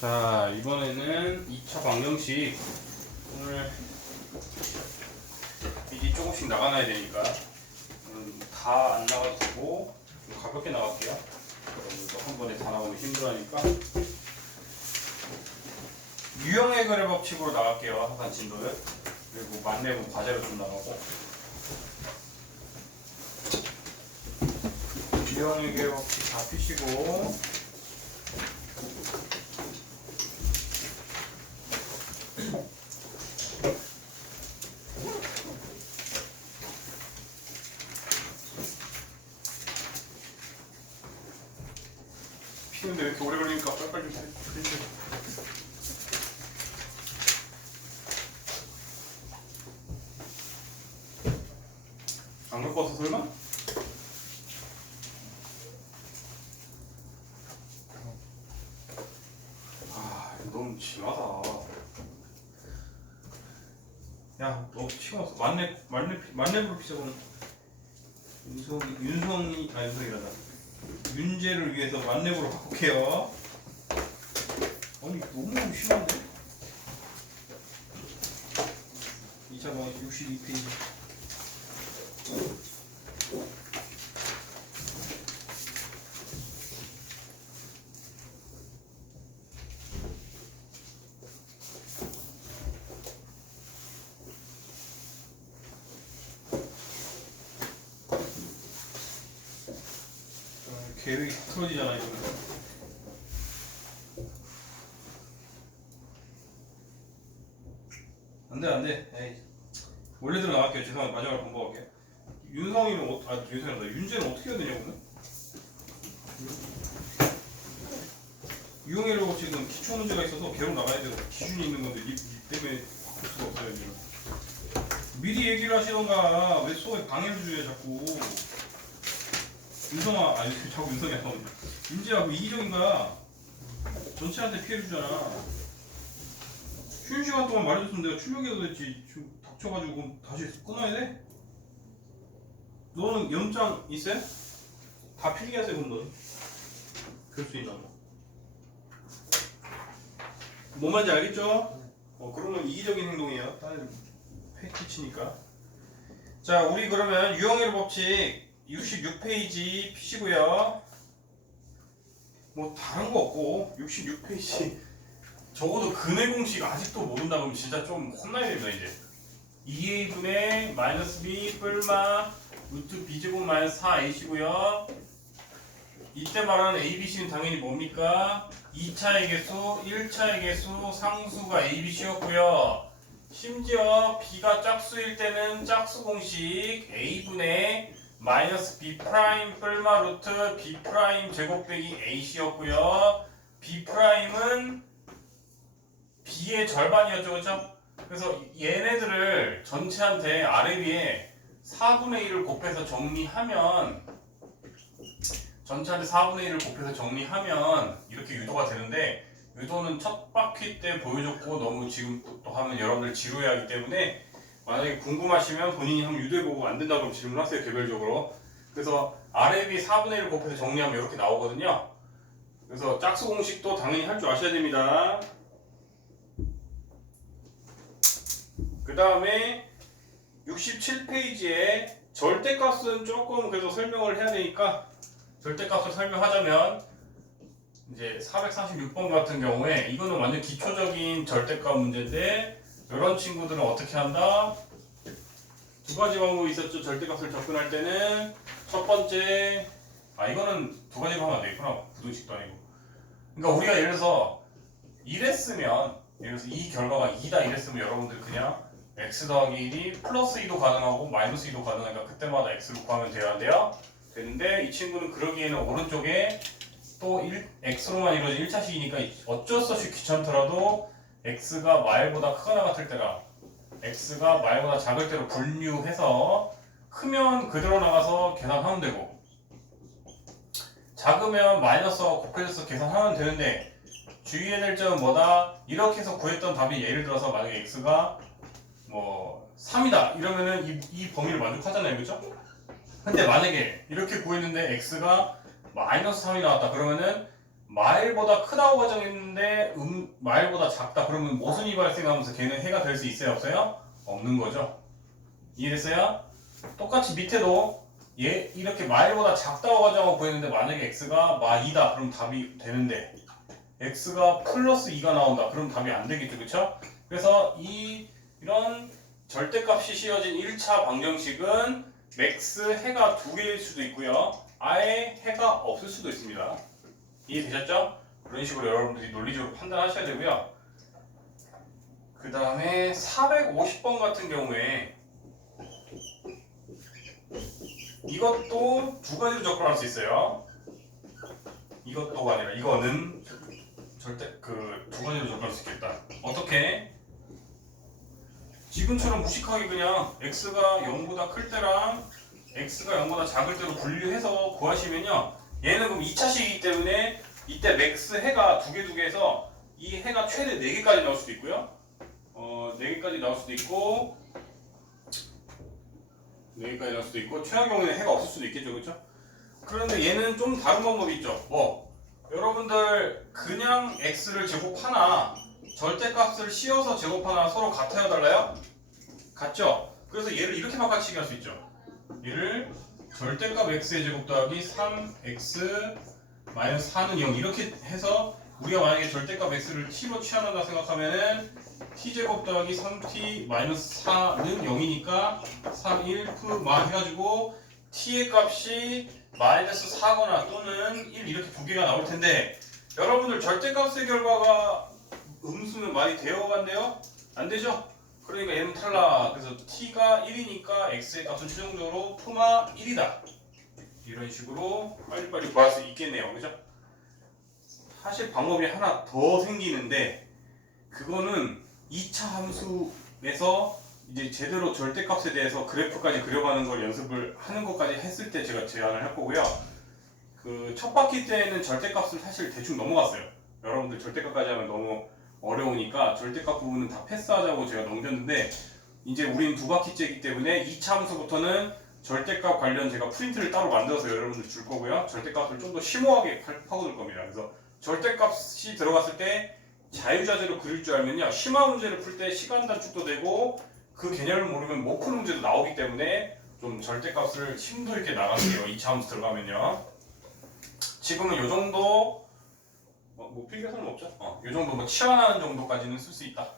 자 이번에는 2차 방정식. 오늘 미리 조금씩 나가놔야 되니까 다 안 나가도 되고 좀 가볍게 나갈게요. 여러분도 한 번에 다 나오면 힘들어하니까. 유형의 거래 법칙으로 나갈게요 항상 진도를 그리고 만렙은 과제로 좀 나가고. 유형의 거래 법칙 다 피시고 피는데 왜 이렇게 오래 걸리니까 빨리빨리 좀 해주세요. 안 갖고 왔어 설마? 아 이거 너무 심하다 야너 시간 없어. 만렙 만렙 만렙으로 피자고는 윤성이 윤성이 아 윤성이란다. 윤재를 위해서 만렙으로 바꿀게요. 아니 너무 심한데? 2차 방에 62페이지 아, 계획이 틀어지잖아 이거 안돼 안돼. 에이. 원래대로 나갈게요. 죄송합니다. 마지막으로 공부할게요. 윤성이는 어, 아 윤성이다. 윤재는 어떻게 해야 되냐 오늘? 유형애로 지금 기초 문제가 있어서 계속 나가야 되고 기준이 있는 건데 이, 이 때문에 바꿀 수가 없어요 지금. 미리 얘기를 하시던가. 왜 수업에 방해를 줘요 자꾸 윤성아 아니 자꾸 윤성이야 윤재야 그 이기적인가 전체한테 피해를 주잖아 쉬는 시간 동안 말해줬으면 내가 출력해도 됐지 지금 닥쳐가지고 다시 끊어야 돼? 너는 연장 있어요? 다 필기하세요 그럼 너는 있나 뭐. 뭔 말인지 알겠죠? 어 그러면 이기적인 행동이에요 다른 팩트 치니까 자 우리 그러면 유형의 법칙 66페이지 피시고요. 뭐 다른 거 없고 66페이지. 적어도 근의 공식 아직도 모른다 그러면 진짜 좀 혼나야 됩니다 이제. 2a분의 마이너스 b 뿔마 루트 b제곱 마이너스 4ac고요. 이때 말하는 abc는 당연히 뭡니까? 2차의 개수, 1차의 개수, 상수가 abc였고요. 심지어 b가 짝수일 때는 짝수 공식 a분의 마이너스 b 프라임 뿔마 루트 b 프라임 제곱 빼기 ac였고요 b 프라임은 b의 절반이었죠, 그렇죠? 그래서 얘네들을 전체한테 아래 위에 4분의 1을 곱해서 정리하면 전체한테 4분의 1을 곱해서 정리하면 이렇게 유도가 되는데 유도는 첫 바퀴 때 보여줬고 너무 지금 또, 또 하면 여러분들 지루해하기 때문에 만약에 궁금하시면 본인이 한번 유도해보고 안 된다 그럼 질문하세요 개별적으로. 그래서 위 4분의 1을 곱해서 정리하면 이렇게 나오거든요. 그래서 짝수 공식도 당연히 할 줄 아셔야 됩니다. 그 다음에 67페이지에 절대값은 조금 그래도 설명을 해야 되니까 절대값을 설명하자면 이제 446번 같은 경우에 이거는 완전 기초적인 절대값 문제인데 이런 친구들은 어떻게 한다? 두 가지 방법이 있었죠. 절대값을 접근할 때는 첫 번째 아 이거는 두 가지로 하면 안 되겠구나. 부등식도 아니고. 그러니까 우리가 예를 들어서 이랬으면 예를 들어서 이 결과가 2다 이랬으면 여러분들 그냥 x 더하기 1이 플러스 2도 가능하고 마이너스 2도 가능하니까 그때마다 x로 구하면 돼야 안 돼요? 되는데 이 친구는 그러기에는 오른쪽에 또 1, x로만 이루어진 1차 식이니까 어쩔 수 없이 귀찮더라도 x가 말보다 크거나 같을 때랑 x가 말보다 작을 때로 분류해서 크면 그대로 나가서 계산하면 되고 작으면 마이너스와 곱해져서 계산하면 되는데 주의해야 될 점은 뭐다? 이렇게 해서 구했던 답이 예를 들어서 만약에 x가 뭐 3이다 이러면은 이, 이 범위를 만족하잖아요 그죠? 근데 만약에 이렇게 구했는데 x가 마이너스 3이 나왔다 그러면은 말보다 크다고 가정했는데 음 마일보다 작다. 그러면 모순이 발생하면서 걔는 해가 될 수 있어요? 없어요? 없는 거죠. 이해됐어요? 똑같이 밑에도 얘 이렇게 마일보다 작다고 가정하고 구했는데 만약에 x가 마 2다. 그럼 답이 되는데 x가 플러스 2가 나온다. 그럼 답이 안 되겠죠. 그쵸? 그래서 이 이런 절대값이 씌워진 1차 방정식은 맥스 해가 두 개일 수도 있고요. 아예 해가 없을 수도 있습니다 이해되셨죠? 그런 식으로 여러분들이 논리적으로 판단하셔야 되고요. 그 다음에 450번 같은 경우에 이것도 두 가지로 접근할 수 있어요. 이것도가 아니라 이거는 절대 그 두 가지로 접근할 수 있겠다. 어떻게? 지금처럼 무식하게 그냥 x가 0보다 클 때랑 x가 0보다 작을 때로 분류해서 구하시면요. 얘는 그럼 2차식이기 때문에 이때 맥스 해가 두 개 두 개에서 이 해가 최대 4개까지 나올 수도 있고요. 어, 4개까지 나올 수도 있고 4개까지 나올 수도 있고 최악 경우에는 해가 없을 수도 있겠죠. 그렇죠? 그런데 얘는 좀 다른 방법이 있죠. 뭐 여러분들 그냥 x를 제곱하나 절대값을 씌워서 제곱하나 서로 같아요 달라요? 같죠? 그래서 얘를 이렇게 바꿔치기 할 수 있죠. 얘를 절대값 x의 제곱 더하기 3x 마이너스 4는 0 이렇게 해서 우리가 만약에 절대값 x를 t로 취한다 생각하면은 t제곱 더하기 3t 마이너스 4는 0이니까 3, 1, 프마 해가지고 t의 값이 마이너스 4거나 또는 1 이렇게 두 개가 나올 텐데 여러분들 절대값의 결과가 음수는 많이 되어 간대요? 안 되죠? 그러니까 얘는 탈락 그래서 t가 1이니까 x의 값은 최종적으로 프마 1이다 이런 식으로 빨리빨리 구할 수 있겠네요. 그죠? 사실 방법이 하나 더 생기는데 그거는 2차 함수에서 이제 제대로 절대값에 대해서 그래프까지 그려가는 걸 연습을 하는 것까지 했을 때 제가 제안을 할 거고요. 그 첫 바퀴 때는 절대값을 사실 대충 넘어갔어요. 여러분들 절대값까지 하면 너무 어려우니까 절대값 부분은 다 패스하자고 제가 넘겼는데 이제 우리는 두 바퀴째이기 때문에 2차 함수부터는 절대값 관련 제가 프린트를 따로 만들어서 여러분들 줄 거고요. 절대값을 좀 더 심오하게 파- 파고들 겁니다. 그래서 절대값이 들어갔을 때 자유자재로 그릴 줄 알면요. 심화 문제를 풀 때 시간 단축도 되고 그 개념을 모르면 못 푸는 문제도 나오기 때문에 좀 절대값을 심도 있게 나갈게요. 2차 함수 들어가면요. 지금은 요 정도 어, 뭐 필기하는 거 없죠? 어, 요 정도 뭐 치환하는 정도까지는 쓸 수 있다.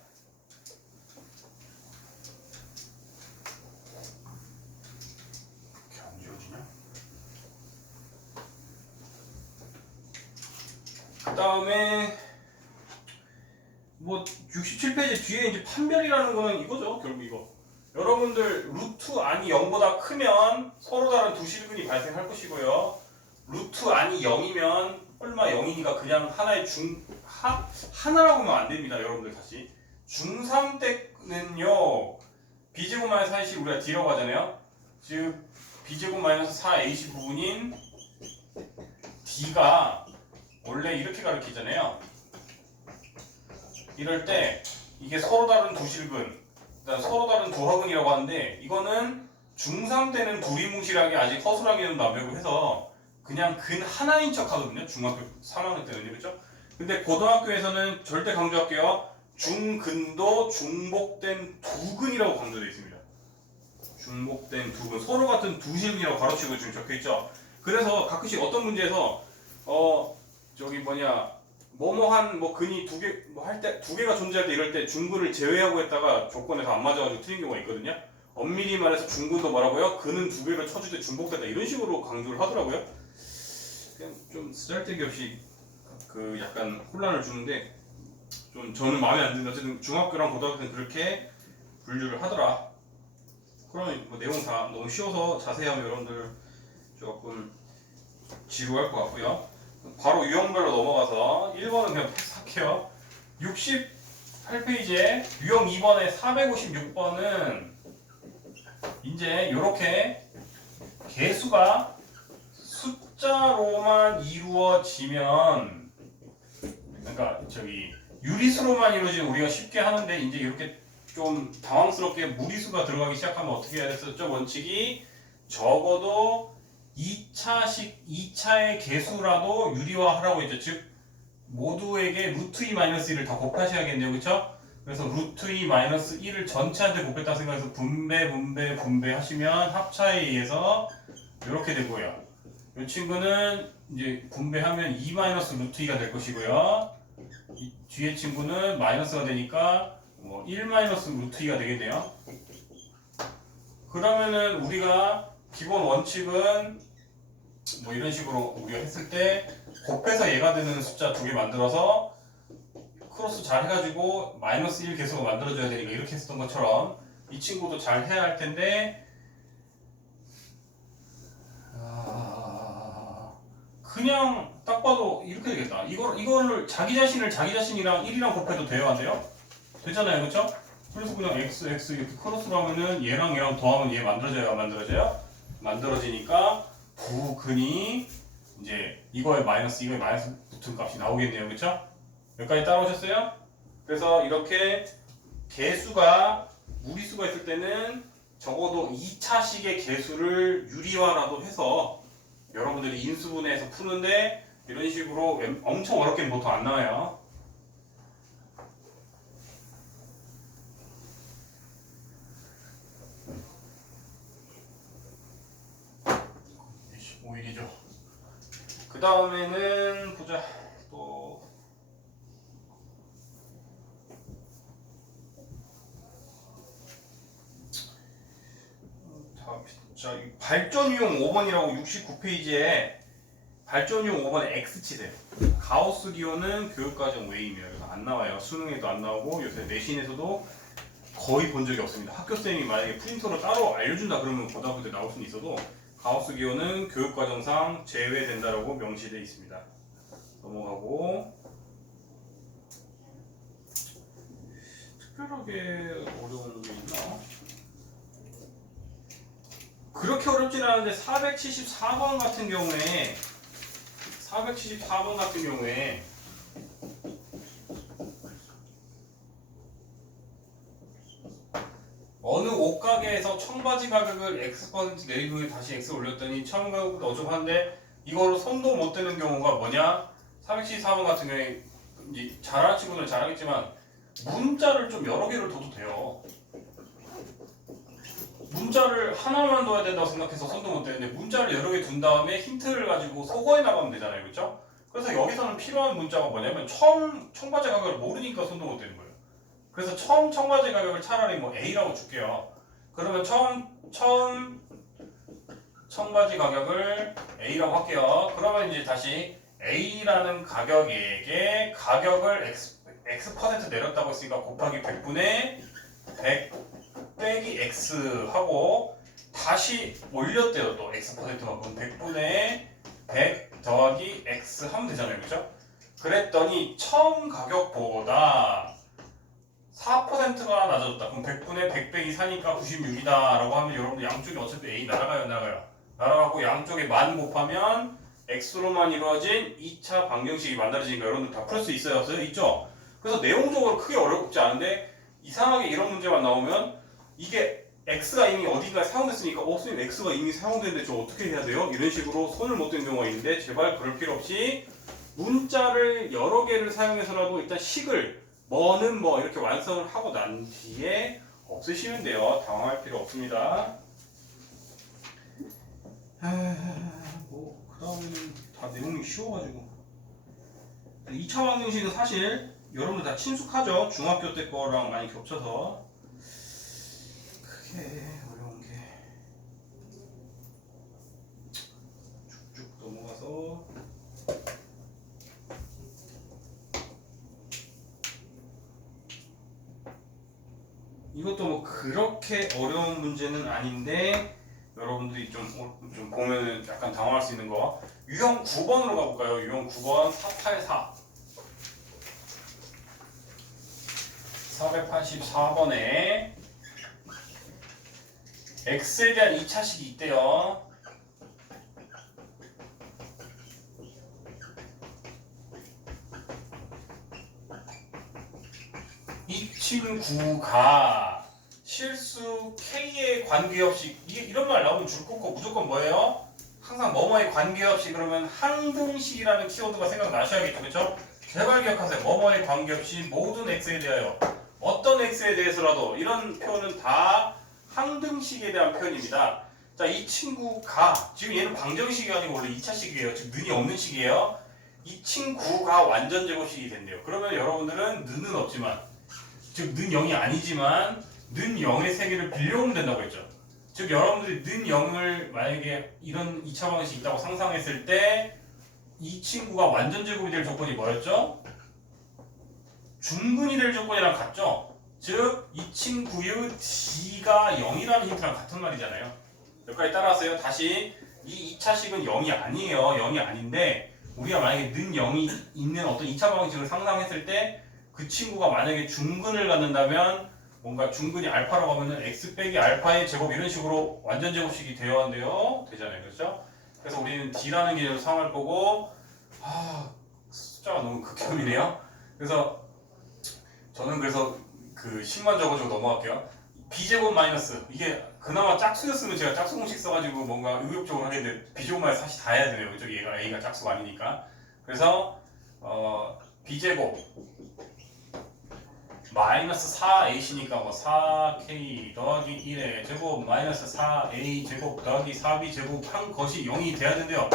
그 다음에 뭐 67페이지 뒤에 이제 판별이라는 거는 이거죠 결국 이거 여러분들 루트 안이 0보다 크면 서로 다른 두 실근이 발생할 것이고요 루트 안이 0이면 얼마 0이니까 그냥 하나의 중 하, 하나라고 하면 안 됩니다 여러분들 다시 중3 때는요 b제곱 마이너스 4ac 우리가 뒤로 가잖아요 즉 b제곱 마이너스 4ac 부분인 d가 원래 이렇게 가르치잖아요. 이럴 때 이게 서로 다른 두 실근, 서로 다른 두 화근이라고 하는데 이거는 중3 때는 두리뭉실하게 아직 허술하게는 남배고 해서 그냥 근 하나인 척 하거든요. 중학교 3학년 때는 그렇죠? 근데 고등학교에서는 절대 강조할게요. 중근도 중복된 두근이라고 강조되어 있습니다. 중복된 두근 서로 같은 두 실근이라고 가로치고 지금 적혀 있죠. 그래서 가끔씩 어떤 문제에서 어 저기 뭐냐 뭐뭐한 뭐 근이 두 개 뭐 할 때 두 개가 존재할 때 이럴 때 중근을 제외하고 했다가 조건에서 안 맞아가지고 틀린 경우가 있거든요. 엄밀히 말해서 중근도 뭐라고요? 근은 두 개를 쳐줄 때 중복된다 이런 식으로 강조를 하더라고요. 좀 쓰잘데기 없이 그 약간 혼란을 주는데 좀 저는 마음에 안 드는데 어쨌든 중학교랑 고등학교 때는 그렇게 분류를 하더라. 그러면 뭐 내용 다 너무 쉬워서 자세히 하면 여러분들 조금 지루할 것 같고요. 바로 유형별로 넘어가서 1번은 그냥 패스할게요. 68페이지에 유형 2번에 456번은 이제 이렇게 개수가 숫자로만 이루어지면 그러니까 저기 유리수로만 이루어지면 우리가 쉽게 하는데 이제 이렇게 좀 당황스럽게 무리수가 들어가기 시작하면 어떻게 해야 됐었죠? 원칙이 적어도 2차식 2차의 개수라도 유리화하라고 했죠. 즉 모두에게 루트 2 마이너스 1을 더 곱하셔야겠네요. 그쵸? 그래서 루트 2 마이너스 1을 전체한테 곱했다 생각해서 분배 분배 분배 하시면 합차에 의해서 이렇게 되고요. 이 친구는 이제 분배하면 2 마이너스 루트 2가 될 것이고요. 이 뒤에 친구는 마이너스가 되니까 뭐1 마이너스 루트 2가 되겠네요. 그러면은 우리가 기본 원칙은 뭐 이런 식으로 우리가 했을 때 곱해서 얘가 되는 숫자 두 개 만들어서 크로스 잘 해가지고 마이너스 1 계속 만들어줘야 되니까 이렇게 했었던 것처럼 이 친구도 잘 해야 할 텐데 그냥 딱 봐도 이렇게 되겠다. 이걸 이거를 자기 자신을 자기 자신이랑 1이랑 곱해도 돼요, 안 돼요? 되잖아요, 그렇죠? 그래서 그냥 x x 이렇게 크로스로 하면은 얘랑 얘랑 더하면 얘 만들어져요, 안 만들어져요? 만들어지니까 부근이 이제 이거에 마이너스 이거에 마이너스 붙은 값이 나오겠네요, 그렇죠? 여기까지 따라오셨어요? 그래서 이렇게 개수가 무리수가 있을 때는 적어도 2차식의 개수를 유리화라도 해서 여러분들이 인수분해해서 푸는데 이런 식으로 웬- 엄청 어렵게는 보통 안 나와요. 오일이죠. 그 다음에는 보자 또 다 자, 이 발전유형 5번이라고 69페이지에 발전유형 5번에 X 치세요. 가우스 기호는 교육과정 외임이에요. 그래서 안 나와요. 수능에도 안 나오고 요새 내신에서도 거의 본 적이 없습니다. 학교 쌤이 만약에 프린터로 따로 알려준다 그러면 고등학교 때 나올 수는 있어도 가우스 기호는 교육과정상 제외된다라고 명시되어 있습니다. 넘어가고 특별하게 어려운 게 있나? 그렇게 어렵진 않은데 474번 같은 경우에 474번 같은 경우에 어느 옷가게에서 청바지 가격을 X% 후에 다시 X 올렸더니 처음 가격보다 어쩌고 한데 이거로 손도 못 대는 경우가 뭐냐? 474번 같은 경우에 친구들은 잘하겠지만 문자를 좀 여러 개를 둬도 돼요. 문자를 하나만 둬야 된다고 생각해서 손도 못 대는데 문자를 여러 개 둔 다음에 힌트를 가지고 속어해 나가면 되잖아요. 그렇죠? 그래서 여기서는 필요한 문자가 뭐냐면 처음 청바지 가격을 모르니까 손도 못 대는 거예요. 그래서 처음 청바지 가격을 차라리 뭐 A라고 줄게요. 그러면 처음 처음 청바지 가격을 A라고 할게요. 그러면 이제 다시 A라는 가격에게 가격을 X, X% 내렸다고 했으니까 곱하기 100분의 100 빼기 X 하고 다시 올렸대요 또 X%만큼 100분의 100 더하기 X 하면 되잖아요 그죠? 그랬더니 처음 가격보다 4%가 낮아졌다. 그럼 100분의 100 빼기 4니까 96이다. 라고 하면 여러분들 양쪽이 어차피 A 날아가요, 안 날아가요? 날아가고 양쪽에 만 곱하면 X로만 이루어진 2차 방정식이 만들어지니까 여러분들 다 풀 수 있어요, 없어요? 있죠? 그래서 내용적으로 크게 어렵지 않은데 이상하게 이런 문제만 나오면 이게 X가 이미 어딘가에 사용됐으니까 어, 선생님 X가 이미 사용됐는데 저 어떻게 해야 돼요? 이런 식으로 손을 못 대는 경우가 있는데 제발 그럴 필요 없이 문자를 여러 개를 사용해서라도 일단 식을 뭐는 뭐 이렇게 완성을 하고 난 뒤에 없으시면 돼요. 당황할 필요 없습니다. 뭐 그다음에는 다 내용이 쉬워가지고 2차 방정식은 사실 여러분들 다 친숙하죠. 중학교 때 거랑 많이 겹쳐서 크게 어려운 게. 쭉쭉 넘어가서. 이것도 뭐 그렇게 어려운 문제는 아닌데 여러분들이 좀, 어- 좀 보면 약간 당황할 수 있는 거. 유형 9번으로 가볼까요? 유형 9번 484 484번에 x에 대한 2차식이 있대요 이 친구가 실수 k에 관계없이 이- 이런 말 나오면 줄 거고 무조건 뭐예요? 항상 뭐뭐에 관계없이 그러면 항등식이라는 키워드가 생각나셔야겠죠, 그렇죠? 제발 기억하세요. 뭐뭐에 관계없이 모든 x에 대하여 어떤 x에 대해서라도 이런 표현은 다 항등식에 대한 표현입니다. 자, 이 친구가 지금 얘는 방정식이 아니고 원래 2차식이에요. 지금 는이 없는 식이에요. 이 친구가 완전 제곱식이 된대요. 그러면 여러분들은 는은 없지만 즉 는 0이 아니지만 는 0의 세계를 빌려오면 된다고 했죠. 즉 여러분들이 는 0을 만약에 이런 2차 방식이 있다고 상상했을 때 이 친구가 완전 제곱이 될 조건이 뭐였죠? 중근이 될 조건이랑 같죠? 즉 이 친구의 d가 0이라는 힌트랑 같은 말이잖아요. 여기까지 따라왔어요. 다시 이 2차식은 0이 아니에요. 0이 아닌데 우리가 만약에 는 0이 있는 어떤 2차 방식을 상상했을 때 그 친구가 만약에 중근을 갖는다면 뭔가 중근이 알파라고 하면은 x 빼기 알파의 제곱 이런 식으로 완전 제곱식이 되어야 한대요. 되잖아요. 그렇죠? 그래서 우리는 d라는 개념을 사용할 거고 아 숫자가 너무 극혐이네요. 그래서 저는 그래서 그 10만 적어주고 넘어갈게요. b제곱 마이너스 이게 그나마 짝수였으면 제가 짝수 공식 써가지고 뭔가 의욕적으로 하겠는데 b제곱 마이너스 사실 다 해야 되네요. 그쪽 얘가 a가 짝수가 아니니까. 그래서 어 b제곱 마이너스 4ac니까 뭐 4k 더하기 1의 제곱 마이너스 4a 제곱 더하기 4b 제곱 한 것이 0이 돼야 된대요.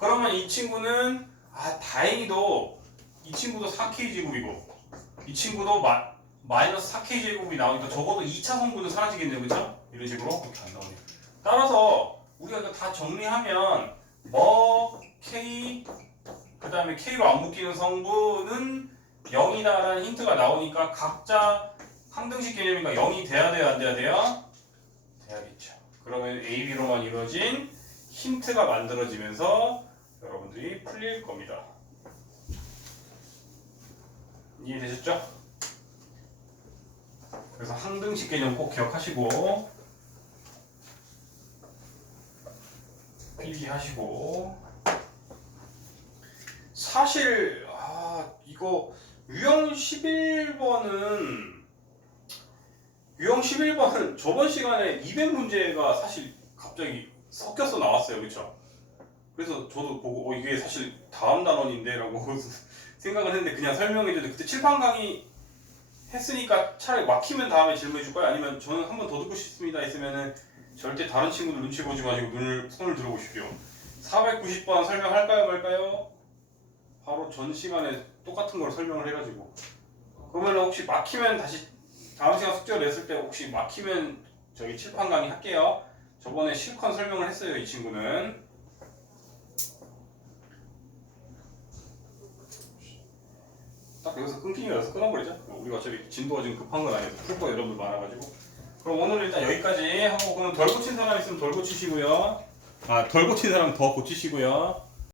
그러면 이 친구는 아 다행히도 이 친구도 4k 제곱이고 이 친구도 마, 마이너스 4k 제곱이 나오니까 적어도 2차 성분은 사라지겠네요, 그렇죠? 이런 식으로 이렇게 안 나오네요. 따라서 우리가 이거 다 정리하면 뭐 k 그 다음에 k로 안 묶이는 성분은 0이다라는 힌트가 나오니까 각자 항등식 개념이니까 0이 돼야 돼요, 안 돼야 돼요? 돼야겠죠. 그러면 A, B로만 이루어진 힌트가 만들어지면서 여러분들이 풀릴 겁니다. 이해되셨죠? 그래서 항등식 개념 꼭 기억하시고 필기하시고. 사실 아 이거 유형 11번은 유형 11번은 저번 시간에 200 문제가 사실 갑자기 섞여서 나왔어요. 그렇죠? 그래서 저도 보고 어, 이게 사실 다음 단원인데? 라고 생각을 했는데 그냥 설명해줘도 그때 칠판 강의 했으니까 차라리 막히면 다음에 질문해 줄까요? 아니면 저는 한 번 더 듣고 싶습니다 했으면은 절대 다른 친구들 눈치 보지 마시고 눈을 손을 들어보십시오 490번 설명할까요 말까요? 바로 전 시간에 똑같은 걸 설명을 해가지고 그러면 혹시 막히면 다시 다음 시간 숙제를 냈을 때 혹시 막히면 저기 칠판 강의 할게요 저번에 실컷 설명을 했어요 이 친구는 딱 여기서 끊기니까 여기서 끊어버리자. 우리가 어차피 진도가 지금 급한 건 아니어서 풀거 여러분들 많아가지고. 그럼 오늘 일단 여기까지 하고 그러면 덜 고친 사람 있으면 덜 고치시고요. 아 덜 고친 사람 더 고치시고요